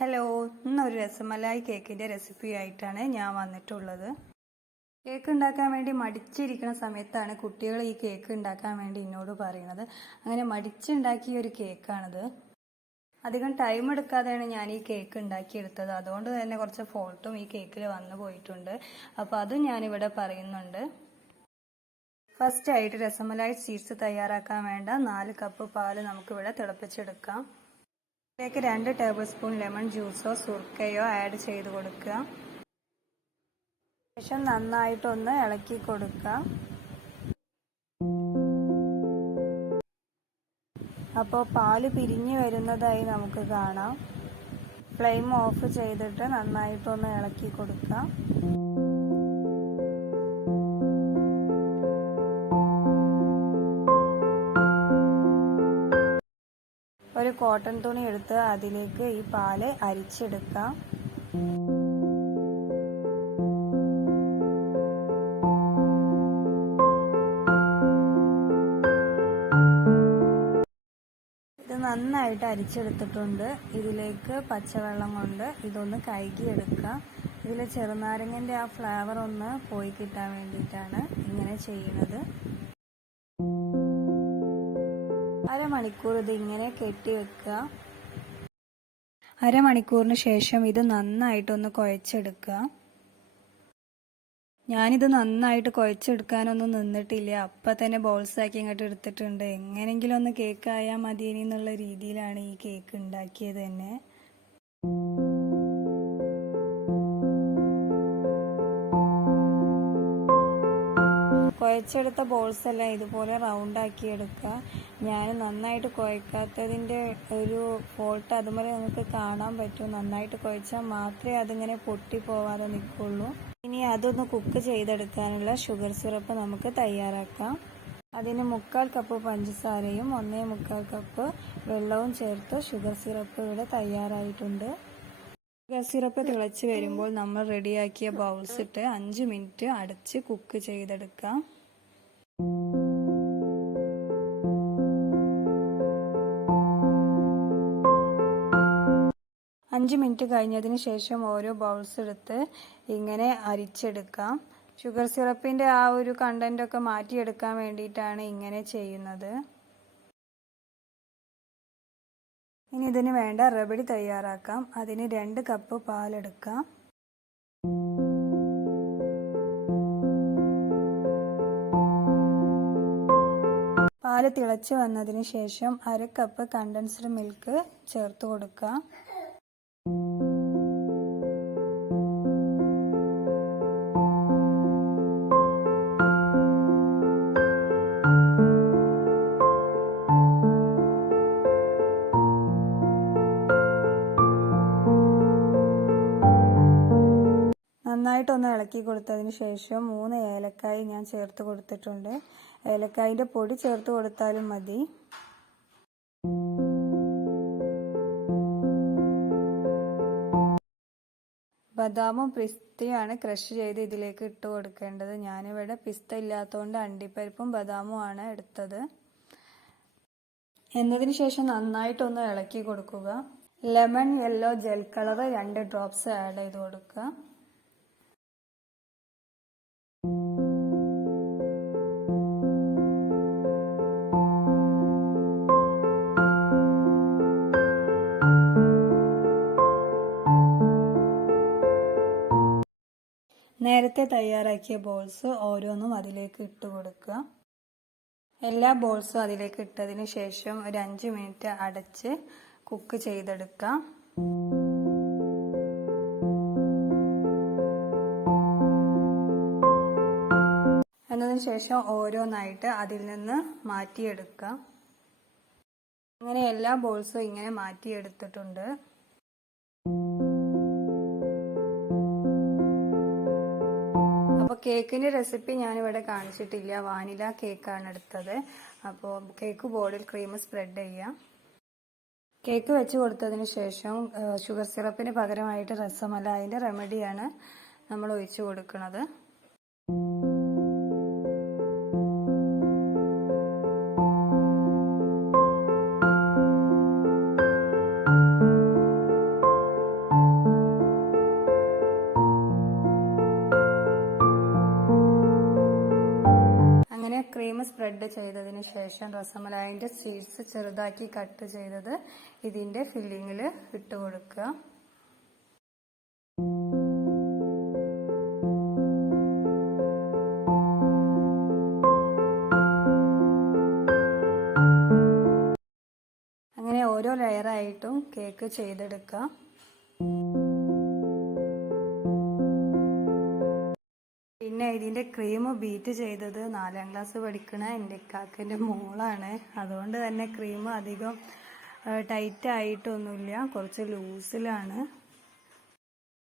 Hello, ഇന്നൊരു രസമലായി കേക്കിൻ്റെ recipe ആയിട്ടാണ് ഞാൻ വന്നിട്ടുള്ളത്. കേക്ക് ഉണ്ടാക്കാൻ വേണ്ടി മടിച്ചിരിക്കുന്ന സമയത്താണ് കുട്ടികൾ ഈ കേക്ക് ഉണ്ടാക്കാൻ വേണ്ടി എന്നോട് പറയുന്നത്. അങ്ങനെ മടിച്ചുണ്ടാക്കിയ ഒരു കേക്കാണിത്. അധികം ടൈം എടുക്കാതെയാണ് ഞാൻ ഈ കേക്ക് ഉണ്ടാക്കിയെടുത്തത്. അതുകൊണ്ട് തന്നെ കുറച്ച് ഫോൾട്ടും ഈ കേക്കിൽ വന്നു പോയിട്ടുണ്ട്. അപ്പോൾ അതും ഞാനിവിടെ പറയുന്നുണ്ട്. ഫസ്റ്റ് ആയിട്ട് രസമലായി സ്വീറ്റ്സ് തയ്യാറാക്കാൻ വേണ്ട 4 കപ്പ് പാല് നമുക്കിവിടെ തിളപ്പിച്ചെടുക്കാം. ഇതിലേക്ക് 2 ടേബിൾ സ്പൂൺ ലെമൺ ജ്യൂസോ സുർക്കയോ ആഡ് ചെയ്ത് കൊടുക്കുക. ശേഷം നന്നായിട്ടൊന്ന് ഇളക്കി കൊടുക്കുക. അപ്പോൾ പാല് പിരിഞ്ഞു വരുന്നതായി നമുക്ക് കാണാം. ഫ്ലെയിം ഓഫ് ചെയ്തിട്ട് നന്നായിട്ടൊന്ന് ഇളക്കി കൊടുക്കുക. ഒരു കോട്ടൺ തുണി എടുത്ത് അതിലേക്ക് ഈ പാല് അരിച്ചെടുക്കാം. ഇത് നന്നായിട്ട് അരിച്ചെടുത്തിട്ടുണ്ട്. ഇതിലേക്ക് പച്ചവെള്ളം കൊണ്ട് ഇതൊന്ന് കഴുകിയെടുക്കുക. ഇതിൽ ചെറുനാരങ്ങൻ്റെ ആ ഫ്ലേവർ ഒന്ന് പോയി കിട്ടാൻ വേണ്ടിയിട്ടാണ് ഇങ്ങനെ ചെയ്യുന്നത്. അരമണിക്കൂർ ഇതിങ്ങനെ കെട്ടി വെക്കുക. അരമണിക്കൂറിന് ശേഷം ഇത് നന്നായിട്ടൊന്ന് കുഴച്ചെടുക്കുക. ഞാനിത് നന്നായിട്ട് കുഴച്ചെടുക്കാനൊന്നും നിന്നിട്ടില്ല. അപ്പം തന്നെ ബോൾസാക്കി ഇങ്ങോട്ട് എടുത്തിട്ടുണ്ട്. എങ്ങനെയെങ്കിലും ഒന്ന് കേക്ക് ആയാൽ മതിയെനി എന്നുള്ള രീതിയിലാണ് ഈ കേക്ക് ഉണ്ടാക്കിയത് തന്നെ. കുഴച്ചെടുത്ത ബോൾസ് എല്ലാം ഇതുപോലെ റൗണ്ടാക്കി എടുക്കുക. ഞാൻ നന്നായിട്ട് കുഴക്കാത്തതിൻ്റെ ഒരു ഫോൾട്ട് അതുപോലെ നമുക്ക് കാണാൻ പറ്റും. നന്നായിട്ട് കുഴച്ചാൽ മാത്രമേ അതിങ്ങനെ പൊട്ടിപ്പോവാതെ നിൽക്കുള്ളൂ. ഇനി അതൊന്ന് കുക്ക് ചെയ്തെടുക്കാനുള്ള ഷുഗർ സിറപ്പ് നമുക്ക് തയ്യാറാക്കാം. അതിന് 1/4 കപ്പ് പഞ്ചസാരയും 1/4 കപ്പ് വെള്ളവും ചേർത്ത് ഷുഗർ സിറപ്പ് ഇവിടെ തയ്യാറായിട്ടുണ്ട്. ഷുഗർ സിറപ്പ് തിളച്ച് വരുമ്പോൾ നമ്മൾ റെഡിയാക്കിയ ബൗൾസ് ഇട്ട് 5 മിനിറ്റ് അടച്ച് കുക്ക് ചെയ്തെടുക്കാം. 5 മിനിറ്റ് കഴിഞ്ഞതിന് ശേഷം ഓരോ ബൗൾസ് എടുത്ത് ഇങ്ങനെ അരിച്ചെടുക്കാം. ഷുഗർ സിറപ്പിൻ്റെ ആ ഒരു കണ്ടൻ്റൊക്കെ മാറ്റിയെടുക്കാൻ വേണ്ടിയിട്ടാണ് ഇങ്ങനെ ചെയ്യുന്നത്. ഇനി ഇതിന് വേണ്ട റെമഡി തയ്യാറാക്കാം. അതിന് 2 കപ്പ് പാലെടുക്കാം. പാല് തിളച്ച് വന്നതിന് ശേഷം 1/2 കപ്പ് കണ്ടൻസ്ഡ് മിൽക്ക് ചേർത്ത് കൊടുക്കാം. നന്നായിട്ടൊന്ന് ഇളക്കി കൊടുത്തതിന് ശേഷം 3 ഏലക്കായ് ഞാൻ ചേർത്ത് കൊടുത്തിട്ടുണ്ട്. ഏലക്കായിൻ്റെ പൊടി ചേർത്ത് കൊടുത്താലും മതി. ബദാമും പിസ്തയാണ് ക്രഷ് ചെയ്ത് ഇതിലേക്ക് ഇട്ട് കൊടുക്കേണ്ടത്. ഞാനിവിടെ പിസ്ത ഇല്ലാത്തതുകൊണ്ട് അണ്ടിപ്പരിപ്പും ബദാമും ആണ് എടുത്തത്. എന്നതിന് ശേഷം നന്നായിട്ടൊന്ന് ഇളക്കി കൊടുക്കുക. Lemon yellow gel colour 2 drops add ചെയ്ത് കൊടുക്കുക. നേരത്തെ തയ്യാറാക്കിയ ബോൾസ് ഓരോന്നും അതിലേക്ക് ഇട്ട് കൊടുക്കുക. എല്ലാ ബോൾസും അതിലേക്ക് ഇട്ടതിന് ശേഷം ഒരു 5 മിനിറ്റ് അടച്ച് കുക്ക് ചെയ്തെടുക്കാം. എന്നതിന് ശേഷം ഓരോന്നായിട്ട് അതിൽ നിന്ന് മാറ്റിയെടുക്കാം. അങ്ങനെ എല്ലാ ബോൾസും ഇങ്ങനെ മാറ്റിയെടുത്തിട്ടുണ്ട്. അപ്പോൾ കേക്കിൻ്റെ റെസിപ്പി ഞാനിവിടെ കാണിച്ചിട്ടില്ല. വാനില കേക്കാണ് എടുത്തത്. അപ്പോൾ കേക്ക് ബോർഡിൽ ക്രീം സ്പ്രെഡ് ചെയ്യാം. കേക്ക് വെച്ച് കൊടുത്തതിന് ശേഷം ഷുഗർ സിറപ്പിന് പകരമായിട്ട് രസമലായിൻ്റെ റെമഡിയാണ് നമ്മൾ ഒഴിച്ചു കൊടുക്കുന്നത്. സ്പ്രെഡ് ചെയ്തതിന് ശേഷം രസമലായിൻ്റെ സീഡ്സ് ചെറുതാക്കി കട്ട് ചെയ്തത് ഇതിൻ്റെ ഫില്ലിങ്ങിൽ ഇട്ട് കൊടുക്കുക. അങ്ങനെ ഓരോ ലെയറായിട്ടും കേക്ക് ചെയ്തെടുക്കുക. പിന്നെ ഇതിൻ്റെ ക്രീം ബീറ്റ് ചെയ്തത് 4ാം ക്ലാസ് പഠിക്കണ എൻ്റെ ഇക്കാക്കൻ്റെ മോളാണ്. അതുകൊണ്ട് തന്നെ ക്രീം അധികം ടൈറ്റ് ആയിട്ടൊന്നുമില്ല, കുറച്ച് ലൂസിലാണ്.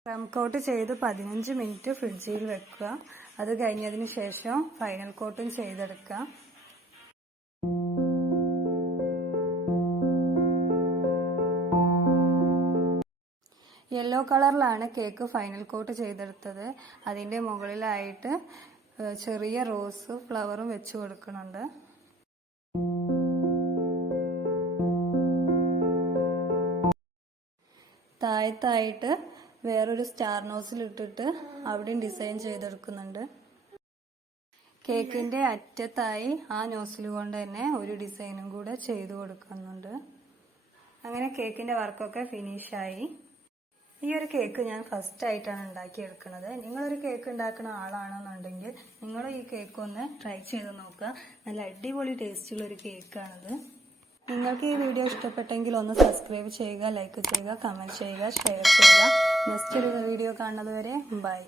ക്രം കോട്ട് ചെയ്ത് 15 മിനിറ്റ് ഫ്രിഡ്ജിൽ വെക്കുക. അത് കഴിഞ്ഞതിന് ശേഷം ഫൈനൽ കോട്ടും ചെയ്തെടുക്കുക. യെല്ലോ കളറിലാണ് കേക്ക് ഫൈനൽ കോട്ട് ചെയ്തെടുത്തത്. അതിൻ്റെ മുകളിലായിട്ട് ചെറിയ റോസ് ഫ്ലവറും വെച്ച് കൊടുക്കുന്നുണ്ട്. താഴത്തായിട്ട് വേറൊരു സ്റ്റാർ നോസിൽ ഇട്ടിട്ട് അവിടെയും ഡിസൈൻ ചെയ്തെടുക്കുന്നുണ്ട്. കേക്കിൻ്റെ അറ്റത്തായി ആ നോസിൽ കൊണ്ട് തന്നെ ഒരു ഡിസൈനും കൂടെ ചെയ്തു കൊടുക്കുന്നുണ്ട്. അങ്ങനെ കേക്കിൻ്റെ വർക്കൊക്കെ ഫിനിഷായി. ഈ ഒരു കേക്ക് ഞാൻ ഫസ്റ്റ് ആയിട്ടാണ് ഉണ്ടാക്കിയെടുക്കുന്നത്. നിങ്ങളൊരു കേക്ക് ഉണ്ടാക്കുന്ന ആളാണെന്നുണ്ടെങ്കിൽ നിങ്ങൾ ഈ കേക്ക് ഒന്ന് ട്രൈ ചെയ്ത് നോക്കുക. നല്ല അടിപൊളി ടേസ്റ്റുള്ളൊരു കേക്കാണിത്. നിങ്ങൾക്ക് ഈ വീഡിയോ ഇഷ്ടപ്പെട്ടെങ്കിൽ ഒന്ന് സബ്സ്ക്രൈബ് ചെയ്യുക, ലൈക്ക് ചെയ്യുക, കമൻറ്റ് ചെയ്യുക, ഷെയർ ചെയ്യുക. നെക്സ്റ്റ് ഒരു വീഡിയോ കാണുന്നത് വരെ ബൈ.